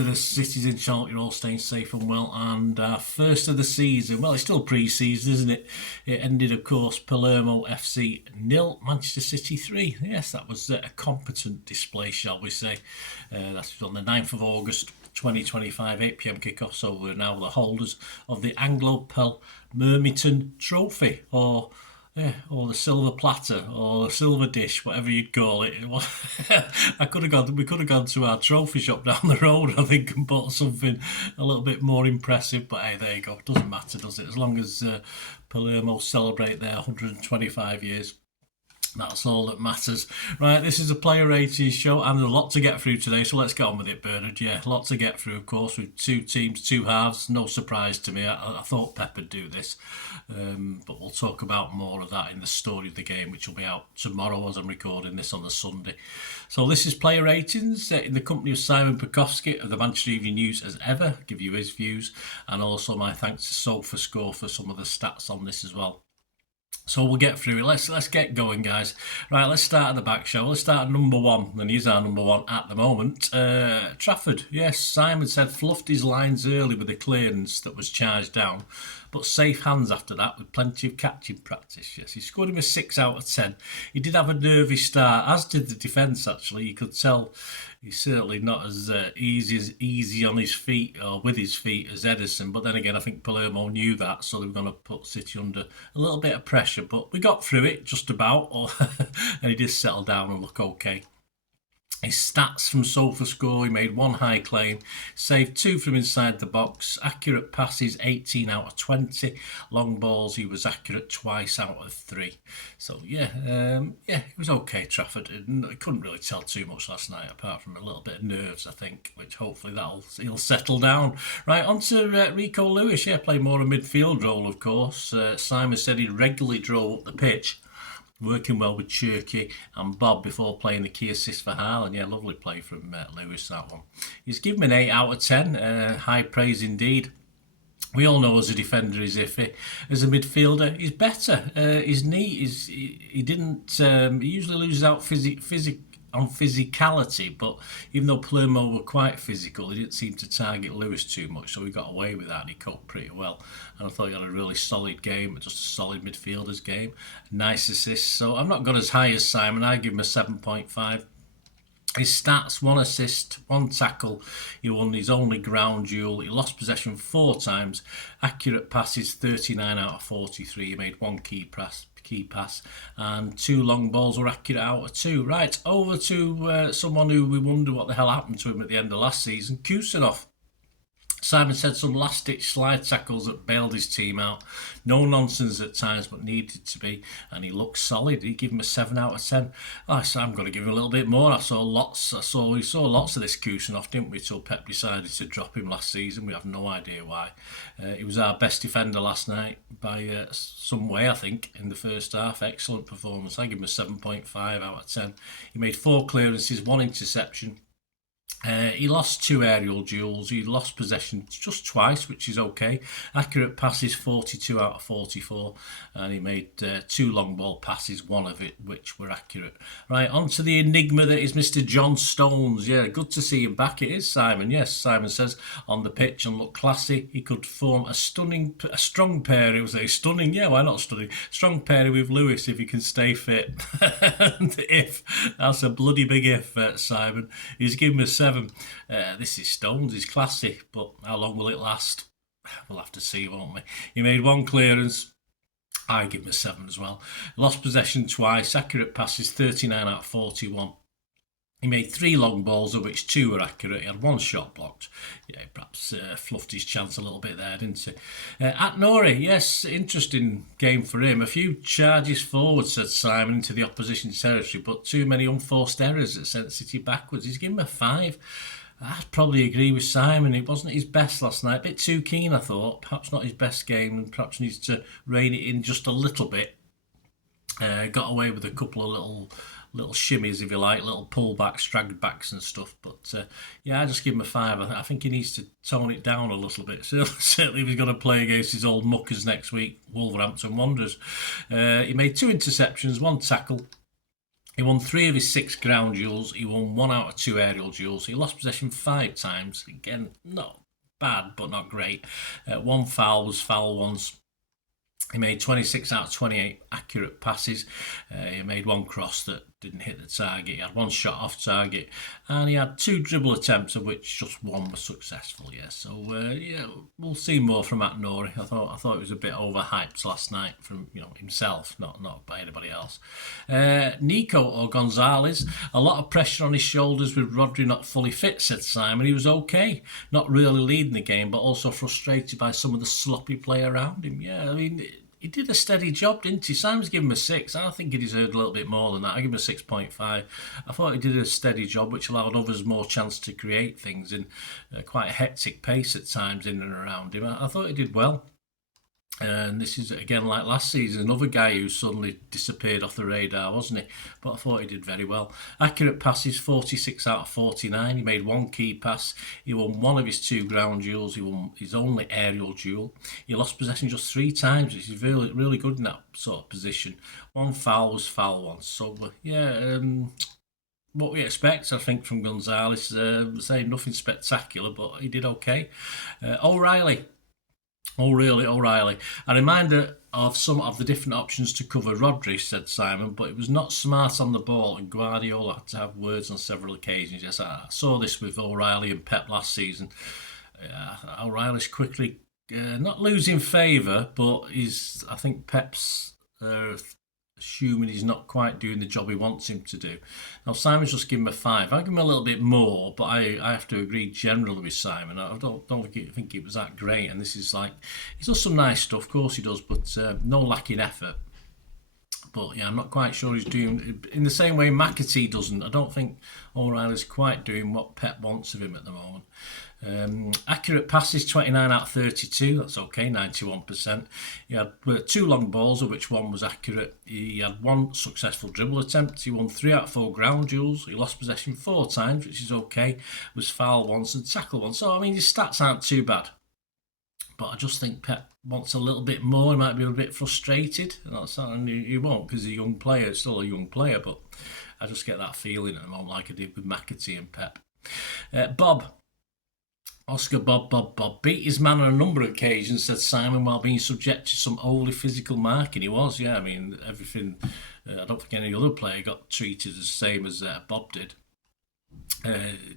to the cities in Charlotte. You're all staying safe and well. And first of the season, well, it's still pre-season, isn't it? It ended, of course, Palermo FC 0, Manchester City 3. Yes, that was a competent display, shall we say. That's on the 9th of August 2025, 8 p.m. kickoff. So we're now the holders of the Anglo-Pel-Mermiton Trophy, or the silver platter, or the silver dish, whatever you'd call it. We could have gone to our trophy shop down the road, I think, and bought something a little bit more impressive. But hey, there you go. It doesn't matter, does it? As long as Palermo celebrate their 125 years. That's all that matters. Right, this is a player ratings show, and there's a lot to get through today, so let's get on with it, Bernard. Yeah, a lot to get through, of course, with two teams, two halves. No surprise to me. I thought Pep would do this, but we'll talk about more of that in the story of the game, which will be out tomorrow as I'm recording this on the Sunday. So this is player ratings in the company of Simon Bajkowski of the Manchester Evening News, as ever. Give you his views, and also my thanks to SofaScore for some of the stats on this as well. So we'll get through it. Let's get going, guys. Right, let's start at the back show. Let's start at number one, and he's our number one at the moment. Trafford, yes, Simon said fluffed his lines early with a clearance that was charged down, but safe hands after that with plenty of catching practice. Yes, he scored him a 6 out of 10. He did have a nervy start, as did the defence, actually. You could tell he's certainly not as easy on his feet or with his feet as Ederson. But then again, I think Palermo knew that, so they were going to put City under a little bit of pressure. But we got through it just about, and he did settle down and look okay. His stats from SofaScore: he made 1 high claim, saved 2 from inside the box, accurate passes 18 out of 20, long balls he was accurate twice out of 3. So it was okay, Trafford. I couldn't really tell too much last night, apart from a little bit of nerves, I think, which hopefully he'll settle down. Right, on to Rico Lewis. Yeah, played more a midfield role, of course. Simon said he regularly drove up the pitch, working well with Cherky and Bob before playing the key assist for Haaland. Yeah, lovely play from Lewis, that one. He's given an 8 out of 10. High praise indeed. We all know as a defender he's iffy. As a midfielder, he's better. He's neat. He usually loses out on physicality, but even though Palermo were quite physical, he didn't seem to target Lewis too much, so he got away with that and he coped pretty well. And I thought he had a really solid game, just a solid midfielder's game. Nice assist. So I'm not got as high as Simon. I give him a 7.5. His stats: 1 assist, 1 tackle. He won his only ground duel. He lost possession 4 times. Accurate passes 39 out of 43. He made 1 key pass, and 2 long balls were accurate out of 2. Right, over to someone who we wonder what the hell happened to him at the end of last season, Kusanov. Simon said some last-ditch slide tackles that bailed his team out. No nonsense at times, but needed to be, and he looked solid. He gave him a 7 out of 10. I'm going to give him a little bit more. We saw lots of this Kusanov, didn't we, till Pep decided to drop him last season. We have no idea why. He was our best defender last night by some way, I think, in the first half. Excellent performance. I give him a 7.5 out of 10. He made 4 clearances, 1 interception. He lost 2 aerial duels. He lost possession just twice, which is okay. Accurate passes 42 out of 44, and he made 2 long ball passes, 1 of it which were accurate. Right, on to the enigma that is Mr. John Stones. Yeah, good to see him back. It is Simon. Yes, Simon says on the pitch and look classy. He could form a strong pairing. Was a stunning? Yeah, why not stunning? Strong pairing with Lewis if he can stay fit. And that's a bloody big if, Simon. He's given me a 7. This is Stones, he's classy, but how long will it last? We'll have to see, won't we? He made 1 clearance. I give him a 7 as well. Lost possession twice. Accurate passes 39 out of 41. He made 3 long balls, of which 2 were accurate. He had 1 shot blocked. Yeah, perhaps fluffed his chance a little bit there, didn't he? At Nori, yes, interesting game for him. A few charges forward, said Simon, into the opposition territory, but too many unforced errors that sent City backwards. He's given him a 5. I'd probably agree with Simon. It wasn't his best last night. A bit too keen, I thought. Perhaps not his best game, and perhaps needs to rein it in just a little bit. Got away with a couple of little shimmies, if you like, little pullbacks, dragged backs and stuff. But I just give him a 5. I think he needs to tone it down a little bit. Certainly if he's going to play against his old muckers next week, Wolverhampton Wanderers. He made 2 interceptions, 1 tackle. He won 3 of his 6 ground duels. He won 1 out of 2 aerial duels. He lost possession 5 times. Again, not bad, but not great. 1 foul was foul once. He made 26 out of 28 accurate passes. He made 1 cross that didn't hit the target. He had 1 shot off target, and he had 2 dribble attempts, of which just 1 was successful. Yeah, so we'll see more from Matt Norrie. I thought it was a bit overhyped last night from himself, not by anybody else. Nico or Gonzalez, a lot of pressure on his shoulders with Rodri not fully fit, said Simon. He was okay, not really leading the game, but also frustrated by some of the sloppy play around him. Yeah, I mean, he did a steady job, didn't he? Simon's given him a 6. I think he deserved a little bit more than that. I give him a 6.5. I thought he did a steady job, which allowed others more chance to create things in quite a hectic pace at times in and around him. I thought he did well. And this is, again, like last season, another guy who suddenly disappeared off the radar, wasn't he? But I thought he did very well. Accurate passes, 46 out of 49. He made 1 key pass. He won 1 of his 2 ground duels. He won his only aerial duel. He lost possession just 3 times, which is really, really good in that sort of position. 1 foul was foul once. So, what we expect, I think, from Gonzalez, saying nothing spectacular, but he did okay. O'Reilly. Oh, really, O'Reilly. A reminder of some of the different options to cover Rodri, said Simon, but it was not smart on the ball, and Guardiola had to have words on several occasions. Yes, I saw this with O'Reilly and Pep last season. O'Reilly's quickly not losing favour, but I think Pep's assuming he's not quite doing the job he wants him to do. Now, Simon's just given him a 5. I give him a little bit more, but I have to agree generally with Simon. I don't think it was that great, and this is like, he does some nice stuff, of course he does, but no lacking effort. But yeah, I'm not quite sure he's doing in the same way McAtee doesn't. I don't think O'Reilly's quite doing what Pep wants of him at the moment. Accurate passes, 29 out of 32. That's okay, 91%. He had 2 long balls, of which 1 was accurate. He had 1 successful dribble attempt. He won 3 out of 4 ground duels. He lost possession 4 times, which is okay. Was foul once and tackle once. So I mean, his stats aren't too bad. But I just think Pep wants a little bit more. He might be a bit frustrated. And he won't, because he's a young player, still a young player. But I just get that feeling at the moment, like I did with McAtee and Pep. Oscar Bob beat his man on a number of occasions, said Simon, while being subject to some overly physical marking. He was, yeah. I mean, everything. I don't think any other player got treated the same as Bob did.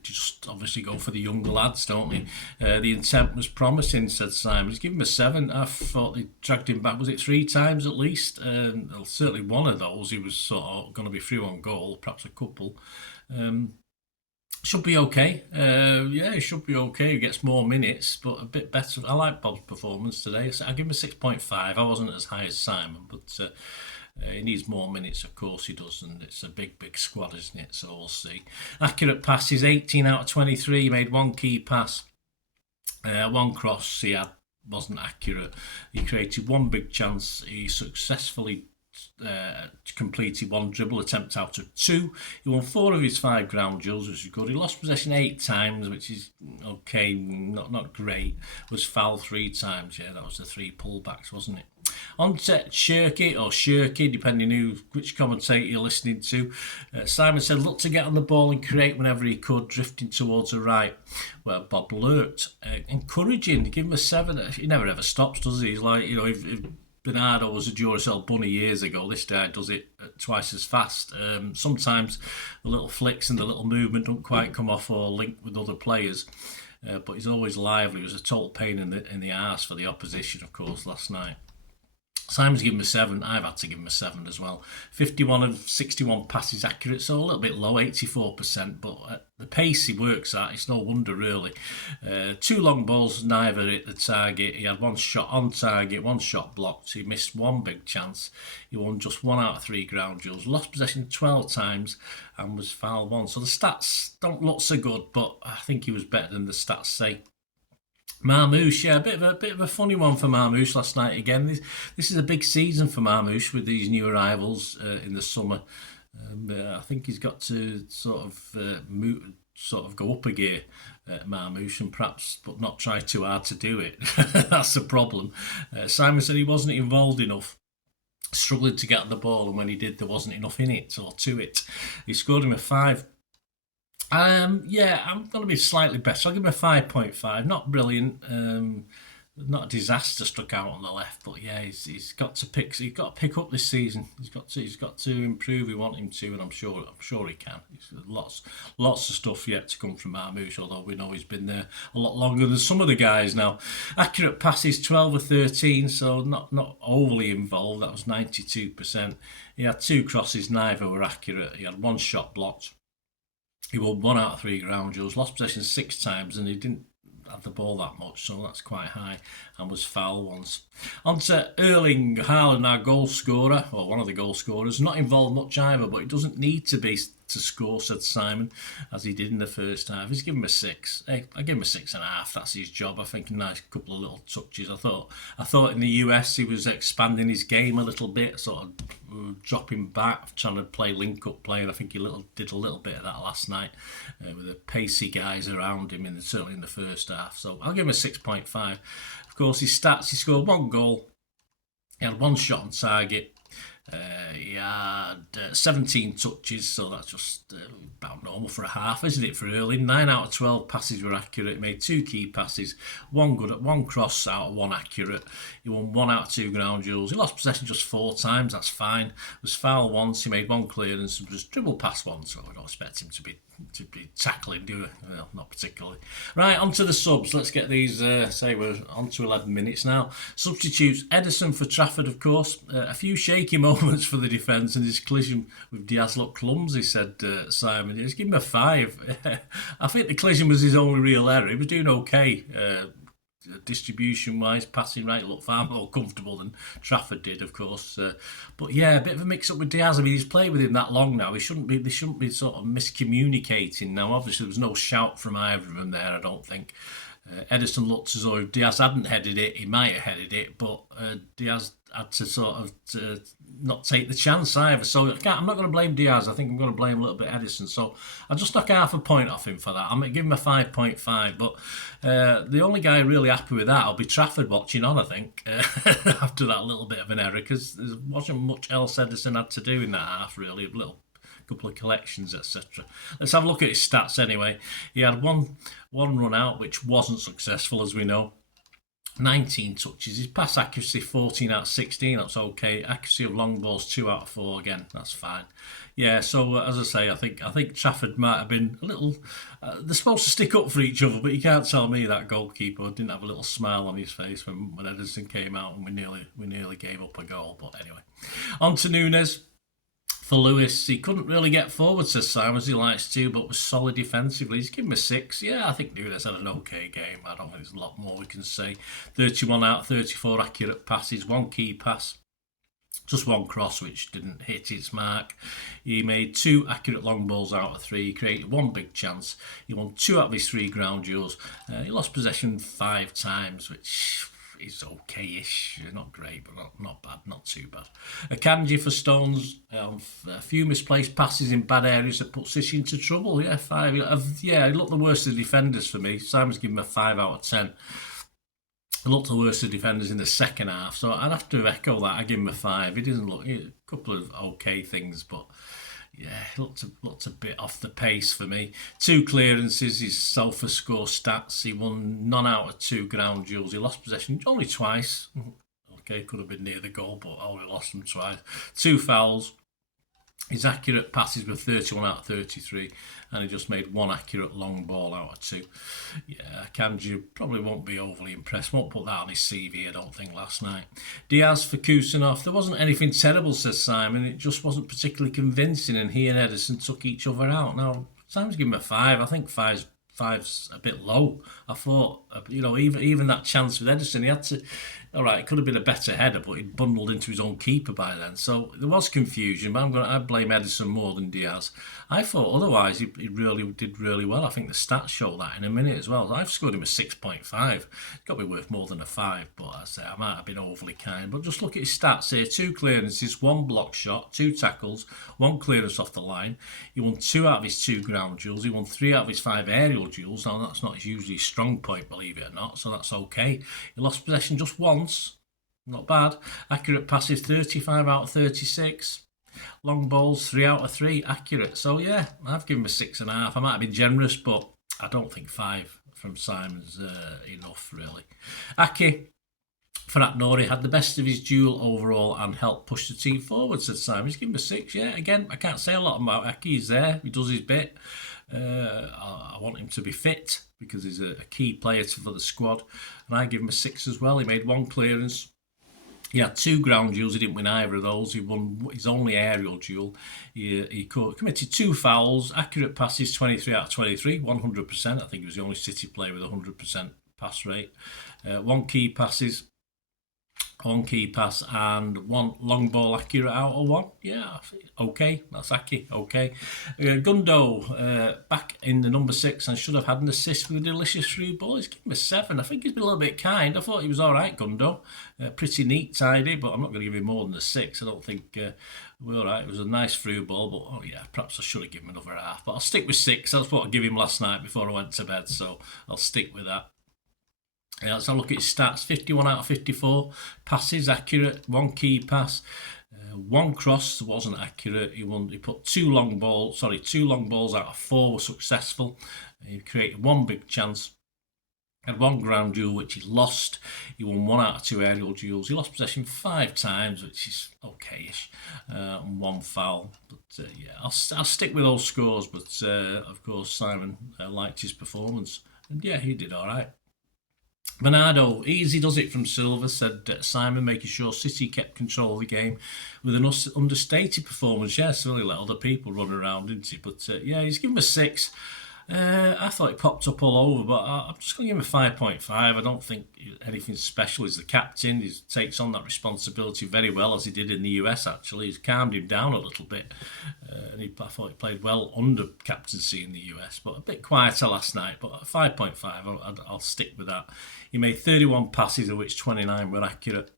Just obviously go for the younger lads, don't they? The intent was promising, said Simon. He's given him a 7. I thought they dragged him back, was it 3 times at least? Certainly one of those he was sort of going to be through on goal, perhaps a couple. Should be okay. He should be okay. He gets more minutes, but a bit better. I like Bob's performance today. I give him a 6.5. I wasn't as high as Simon, but he needs more minutes, of course he does, and it's a big squad, isn't it? So we'll see. Accurate passes, 18 out of 23. He made 1 key pass. 1 cross he had wasn't accurate. He created 1 big chance. He successfully completed 1 dribble attempt out of 2. He won 4 of his 5 ground duels, which is good. He lost possession 8 times, which is okay, not great. Was fouled 3 times. Yeah, that was the 3 pullbacks, wasn't it? On to Shirky, depending which commentator you're listening to. Simon said, look to get on the ball and create whenever he could, drifting towards the right. Well, Bob lurked. Encouraging, give him a 7. He never ever stops, does he? He's like, if Bernardo was a Duracell bunny years ago, this guy does it twice as fast. Sometimes the little flicks and the little movement don't quite come off or link with other players. But he's always lively. He was a total pain in the arse for the opposition, of course, last night. Simon's given him a 7. I've had to give him a 7 as well. 51 of 61 passes accurate, so a little bit low, 84%. But at the pace he works at, it's no wonder, really. 2 long balls, neither hit the target. He had 1 shot on target, 1 shot blocked. He missed 1 big chance. He won just 1 out of 3 ground duels. Lost possession 12 times and was fouled 1. So the stats don't look so good, but I think he was better than the stats say. Marmouche, yeah, a bit of a funny one for Marmouche last night again. This is a big season for Marmouche with these new arrivals in the summer. I think he's got to sort of go up a gear, Marmouche, and perhaps but not try too hard to do it. That's the problem. Simon said he wasn't involved enough. struggling to get on the ball, and when he did, there wasn't enough in it or to it. He scored him a 5. Yeah, I'm going to be slightly better. I'll give him a 5.5. Not brilliant. Not a disaster struck out on the left, but yeah, he's got to pick up this season. He's got to improve. We want him to, and I'm sure he can. Lots of stuff yet to come from Marmouche, although we know he's been there a lot longer than some of the guys now. Accurate passes 12 or 13, so not overly involved. That was 92%. He had 2 crosses, neither were accurate. He had 1 shot blocked. He won 1 out of 3 ground duels, lost possession 6 times, and he didn't have the ball that much, so that's quite high, and was foul once. On to Erling Haaland, our goal scorer, or one of the goal scorers. Not involved much either, but it doesn't need to be to score, said Simon, as he did in the first half. He's given him a 6. Hey, I give him a 6.5. That's his job. I think a nice couple of little touches. I thought in the US he was expanding his game a little bit, sort of dropping back, trying to play link-up play, and I think he did a little bit of that last night with the pacey guys around him, certainly in the first half. So I'll give him a 6.5. Of course, his stats: he scored 1 goal, he had 1 shot on target. He had 17 touches, so that's just about normal for a half, isn't it, for Erling? 9 out of 12 passes were accurate. He made 2 key passes, 1 good at 1 cross out of 1 accurate. He won 1 out of 2 ground duels. He lost possession just 4 times, that's fine. Was foul once, he made 1 clearance, and was dribbled past once, so I don't expect him to be tackling, do we? Well, not particularly. Right, on to the subs. Let's get these, we're on to 11 minutes now. Substitutes: Ederson for Trafford, of course. A few shaky moments for the defence, and his collision with Diaz looked clumsy, said Simon. Just give him a 5. I think the collision was his only real error. He was doing okay. Distribution wise, passing right, looked far more comfortable than Trafford did, of course. But yeah, a bit of a mix up with Diaz. I mean, he's played with him that long now. They shouldn't be sort of miscommunicating now. Obviously, there was no shout from either of them there, I don't think. Ederson looked as though if Diaz hadn't headed it, he might have headed it, but Diaz had to sort of not take the chance either. So I'm not going to blame Diaz. I think I'm going to blame a little bit Ederson. So I'll just knock half a point off him for that. I'm going to give him a 5.5. But the only guy really happy with that will be Trafford watching on, I think, after that little bit of an error, because there wasn't much else Ederson had to do in that half, really. A couple of collections, etc. Let's have a look at his stats anyway. He had one run out, which wasn't successful, as we know. 19 touches. His pass accuracy 14 out of 16. That's okay. Accuracy of long balls 2 out of 4. Again, that's fine. Yeah. So as I say, I think Trafford might have been a little. They're supposed to stick up for each other, but you can't tell me that goalkeeper didn't have a little smile on his face when Ederson came out and we nearly gave up a goal. But anyway, on to Nunes. For Lewis, he couldn't really get forward, says Simon, as he likes to, but was solid defensively. He's given him a 6. Yeah, I think Nunes had an okay game. I don't think there's a lot more we can say. 31 out of 34 accurate passes, 1 key pass, just 1 cross which didn't hit its mark. He made 2 accurate long balls out of 3. He created 1 big chance. He won 2 out of his 3 ground duels. He lost possession 5 times, which is okay-ish. Not great, but not bad, not too bad. Akanji for Stones. A few misplaced passes in bad areas that put City into trouble. Yeah, 5. He looked the worst of the defenders for me. Simon's given him a 5 out of 10. He looked the worst of the defenders in the second half, so I'd have to echo that. I give him a 5. He doesn't look a couple of okay things, but yeah, he looked a bit off the pace for me. 2 clearances, his Sofa score stats. He won none out of 2 ground duels. He lost possession only twice. Okay, could have been near the goal, but only lost them twice. 2 fouls. His accurate passes were 31 out of 33, and he just made 1 accurate long ball out of 2. Yeah, Kanji probably won't be overly impressed. Won't put that on his CV, I don't think, last night. Diaz for Kusanov. There wasn't anything terrible, says Simon. It just wasn't particularly convincing, and he and Ederson took each other out. Now, Simon's given him a 5. I think five's a bit low. I thought, even that chance with Ederson, he had to. All right, it could have been a better header, but he'd bundled into his own keeper by then. So there was confusion, but I blame Ederson more than Diaz. I thought otherwise he really did really well. I think the stats show that in a minute as well. I've scored him a 6.5. It's got to be worth more than a 5, but I say I might have been overly kind. But just look at his stats here: 2 clearances, 1 block shot, 2 tackles, 1 clearance off the line. He won 2 out of his 2 ground duels. He won 3 out of his 5 aerial duels. Now that's not his usually strong point, believe it or not, so that's okay. He lost possession just once. Not bad. Accurate passes 35 out of 36. Long balls 3 out of 3 accurate. So yeah, I've given him a 6.5. I might have been generous, but I don't think 5 from Simon's enough really. Aki for Nori had the best of his duel overall and helped push the team forward, said Simon. He's given him a 6. Yeah, again, I can't say a lot about Aki. He's there. He does his bit. I want him to be fit because he's a key player for the squad. And I give him a 6 as well. He made 1 clearance. He had 2 ground duels. He didn't win either of those. He won his only aerial duel. He committed 2 fouls. Accurate passes 23 out of 23, 100%. I think he was the only City player with a 100% pass rate. 1 key passes. 1 key pass and 1 long ball accurate out of 1. Yeah, okay, that's Aki, okay. Gundo, back in the number 6 and should have had an assist with a delicious through ball. He's given him a 7. I think he's been a little bit kind. I thought he was all right, Gundo. Pretty neat, tidy, but I'm not going to give him more than a 6. I don't think we're all right. It was a nice through ball, but oh yeah, perhaps I should have given him another half. But I'll stick with 6. That's what I gave him last night before I went to bed, so I'll stick with that. Yeah, let's have a look at his stats. 51 out of 54 passes accurate. 1 key pass. 1 cross wasn't accurate. He put 2 long balls out of 4 were successful. He created 1 big chance. Had 1 ground duel which he lost. He won 1 out of 2 aerial duels. He lost possession 5 times, which is okay-ish. And 1 foul. But yeah, I'll stick with those scores. But of course, Simon liked his performance, and yeah, he did all right. Bernardo, easy does it from Silva, said Simon, making sure City kept control of the game with an understated performance. Yeah, certainly let other people run around, didn't he? But yeah, he's given him a 6. I thought it popped up all over, but I'm just going to give him a 5.5. I don't think anything special. He's the captain. He takes on that responsibility very well, as he did in the US, actually. He's calmed him down a little bit. And I thought he played well under captaincy in the US, but a bit quieter last night. But 5.5, I'll stick with that. He made 31 passes, of which 29 were accurate.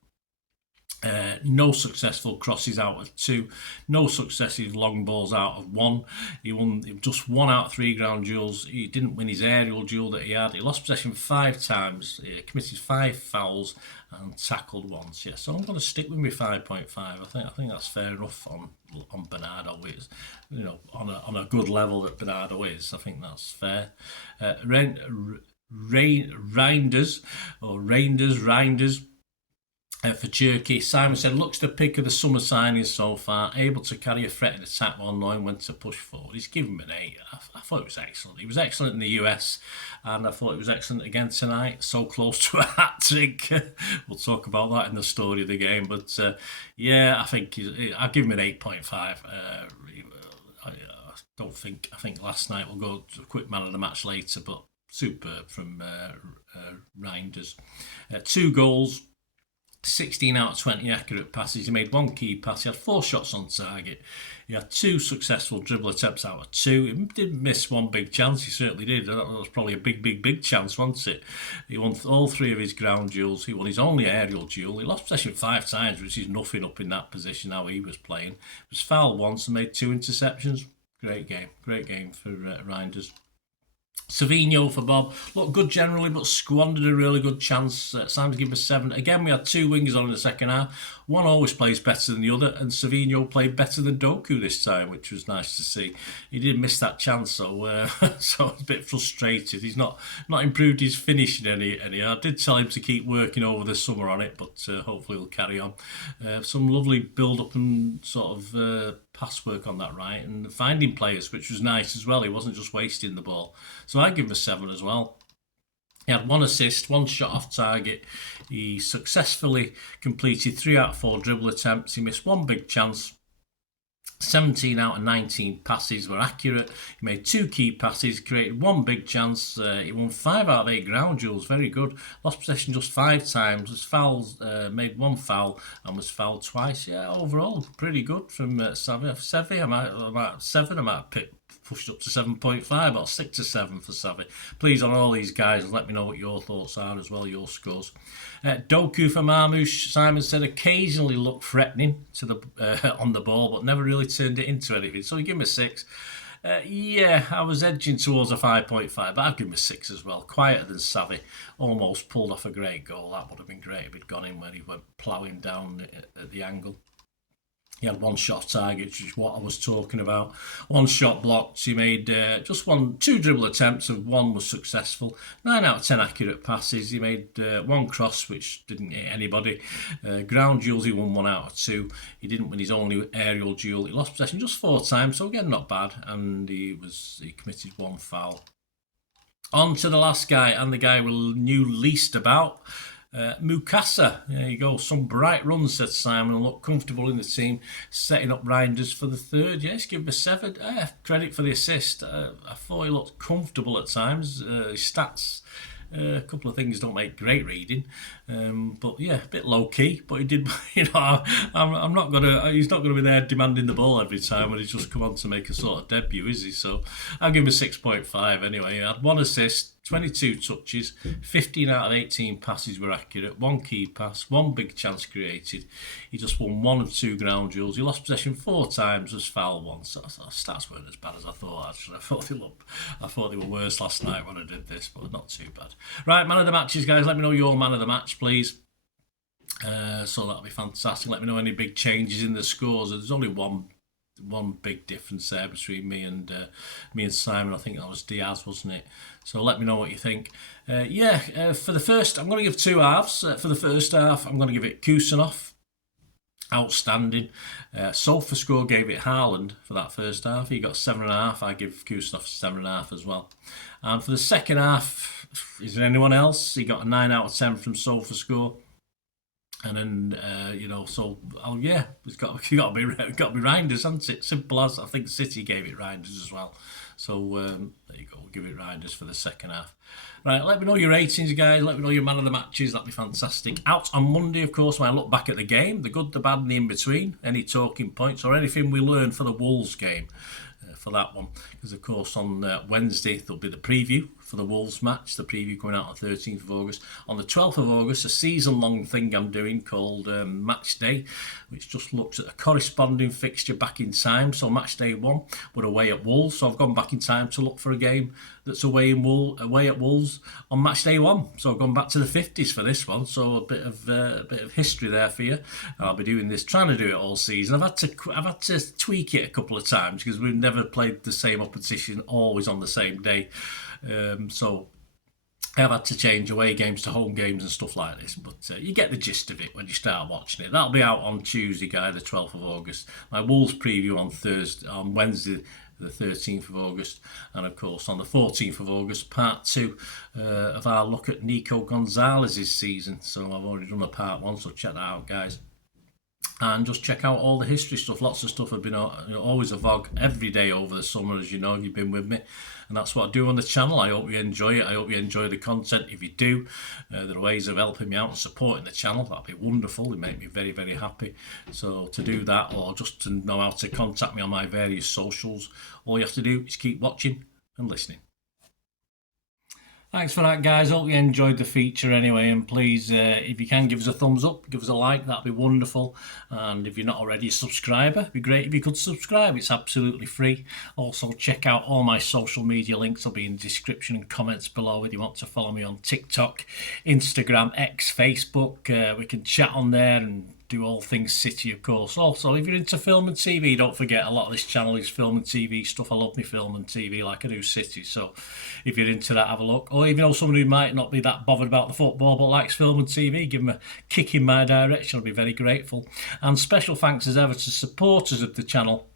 No successful crosses out of 2. No successive long balls out of 1. He won just 1 out of 3 ground duels. He didn't win his aerial duel that he had. He lost possession 5 times. He committed 5 fouls and tackled once. Yeah, so I'm going to stick with me 5.5. I think that's fair enough on Bernardo. It's, you know, on a good level that Bernardo is. I think that's fair. Reinders. For Turkey, Simon said, looks the pick of the summer signings so far, able to carry a threat in attack while knowing when to push forward. He's given him an 8. I thought it was excellent. He was excellent in the US, and I thought it was excellent again tonight. So close to a hat-trick. We'll talk about that in the story of the game. But yeah, I think I'll give him an 8.5. I think last night we'll go to a quick man of the match later, but superb from Reinders. 2 goals. 16 out of 20 accurate passes. He made 1 key pass. He had 4 shots on target. He had 2 successful dribble attempts out of 2. He didn't miss 1 big chance. He certainly did. That was probably a big chance, wasn't it? He won all 3 of his ground duels. He won his only aerial duel. He lost possession 5 times, which is nothing up in that position how he was playing. He was fouled once and made 2 interceptions. Great game for Reinders. Savinho for Bob. Looked good generally, but squandered a really good chance. Simon's given a 7. Again, we had 2 wingers on in the second half. One always plays better than the other, and Savinho played better than Doku this time, which was nice to see. He did miss that chance, so so I was a bit frustrated. He's not improved his finishing any. I did tell him to keep working over the summer on it, but hopefully he'll carry on. Some lovely build-up and sort of pass work on that right, and finding players, which was nice as well. He wasn't just wasting the ball. So I give him a 7 as well. He had 1 assist, 1 shot off target. He successfully completed 3 out of 4 dribble attempts. He missed 1 big chance. 17 out of 19 passes were accurate. He made 2 key passes, created 1 big chance. He won 5 out of 8 ground duels, very good. Lost possession just 5 times. Was fouled, made 1 foul and was fouled twice. Yeah, overall pretty good from Sevi. I might have pushed up to 7.5. I'll stick to 7 for Savvy. Please, on all these guys, let me know what your thoughts are as well, your scores. Doku for Marmouche, Simon said, occasionally looked threatening to the on the ball, but never really turned it into anything. So he gave him a 6. Yeah, I was edging towards a 5.5, but I'd give him a 6 as well. Quieter than Savvy. Almost pulled off a great goal. That would have been great if he'd gone in when he went ploughing down at the angle. He had one shot target, which is what I was talking about. One shot blocked. He made just two dribble attempts, and one was successful. 9 out of 10 accurate passes. He made one cross, which didn't hit anybody. Ground duels, he won 1 out of 2. He didn't win his only aerial duel. He lost possession just 4 times, so again, not bad. And he committed 1 foul. On to the last guy, and the guy we knew least about. Mukasa, there you go. Some bright runs, said Simon, and looked comfortable in the team, setting up Reinders for the third. Yes, give him a 7. Credit for the assist. I thought he looked comfortable at times. His stats, a couple of things don't make great reading, but yeah, a bit low key. But he did, I'm not gonna. He's not gonna be there demanding the ball every time when he's just come on to make a sort of debut, is he? So I'll give him a 6.5 anyway. He had 1 assist. 22 touches, 15 out of 18 passes were accurate, 1 key pass, 1 big chance created. He just won 1 of 2 ground duels. He lost possession 4 times, was fouled once. So stats weren't as bad as I thought, actually. I thought they were worse last night when I did this, but not too bad. Right, man of the matches, guys. Let me know your man of the match, please. So that'll be fantastic. Let me know any big changes in the scores. There's only one big difference there between me and Simon. I think that was Diaz, wasn't it? So let me know what you think. For the first, I'm going to give 2 halves. For the first half, I'm going to give it Kusanov. Outstanding. SofaScore gave it Haaland for that first half. He got 7.5. I give Kusanov 7.5 as well. And for the second half, is there anyone else? He got a 9 out of 10 from SofaScore. And then, it's got to be Reinders, hasn't it? Simple as. I think City gave it Reinders as well. So there you go. We'll give it Reinders for the second half. Right, let me know your ratings, guys. Let me know your man of the matches. That'd be fantastic. Out on Monday, of course, when I look back at the game, the good, the bad, and the in-between, any talking points or anything we learned for the Wolves game. For that one, because of course on Wednesday there'll be the preview for the Wolves match, the preview coming out on 13th of August. On the 12th of August, a season-long thing I'm doing called Match Day, which just looks at a corresponding fixture back in time. So Match Day 1, we're away at Wolves, so I've gone back in time to look for a game that's away at Wolves on Match Day 1. So I've gone back to the 50s for this one, so a bit of history there for you. And I'll be doing this, trying to do it all season. I've had to tweak it a couple of times because we've never played the same opposition always on the same day. So I've had to change away games to home games and stuff like this, but you get the gist of it when you start watching it. That'll be out on Tuesday, guy, the 12th of August. My Wolves preview on Wednesday, the 13th of August, and of course on the 14th of August, part 2 of our look at Nico Gonzalez's season. So I've already done a part 1, so check that out, guys. And just check out all the history stuff. Lots of stuff have been always a vlog every day over the summer, as you know, if you've been with me. And that's what I do on the channel. I hope you enjoy it. I hope you enjoy the content. If you do, there are ways of helping me out and supporting the channel. That'd be wonderful. It'd make me very, very happy. So to do that, or just to know how to contact me on my various socials, all you have to do is keep watching and listening. Thanks for that, guys. Hope you enjoyed the feature anyway, and please, if you can, give us a thumbs up, give us a like, that'd be wonderful. And if you're not already a subscriber, it'd be great if you could subscribe. It's absolutely free. Also, check out all my social media links. Will be in the description and comments below if you want to follow me on TikTok, Instagram, X, Facebook. We can chat on there and do all things City, of course. Also, if you're into film and TV, don't forget a lot of this channel is film and TV stuff. I love me film and TV like I do City. So if you're into that, have a look. Or if you know someone who might not be that bothered about the football but likes film and TV, give them a kick in my direction. I'll be very grateful. And special thanks as ever to supporters of the channel.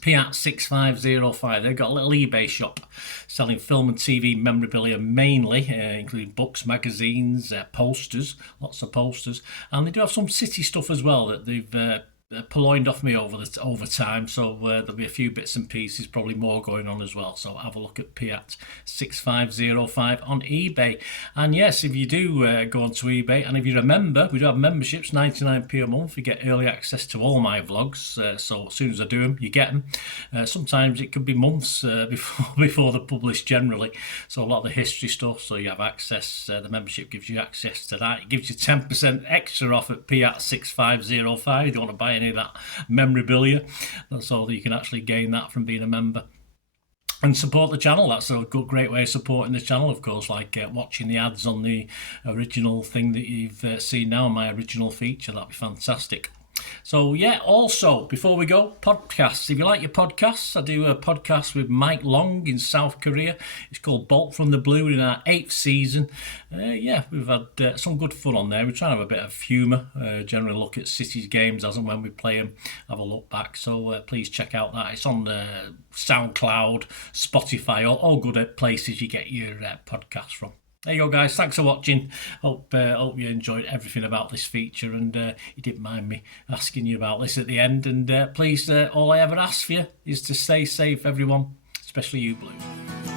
Piat6505. They've got a little eBay shop selling film and TV memorabilia mainly, including books, magazines, posters, lots of posters, and they do have some City stuff as well that they've purloined off me over time, so there'll be a few bits and pieces, probably more going on as well. So have a look at Piat6505 on eBay. And yes, if you do go onto eBay, and if you're a member, we do have memberships, 99p a month. You get early access to all my vlogs, so as soon as I do them, you get them. Sometimes it could be months before they're published generally, so a lot of the history stuff, so you have access. The membership gives you access to that. It gives you 10% extra off at Piat6505 if you want to buy any of that memorabilia. So you can actually gain that from being a member. and support the channel. That's a good, great way of supporting the channel, of course, like watching the ads on the original thing that you've seen now, my original feature. That'd be fantastic. So yeah, also, before we go, podcasts. If you like your podcasts, I do a podcast with Mike Long in South Korea. It's called Bolt from the Blue, in our 8th season. Yeah, we've had some good fun on there. We're trying to have a bit of humour, generally look at City's games as and when we play them, have a look back. So please check out that. It's on Soundcloud, Spotify, all good places you get your podcasts from. There you go, guys. Thanks for watching. Hope you enjoyed everything about this feature, and you didn't mind me asking you about this at the end. And please, all I ever ask for you is to stay safe, everyone, especially you Blues.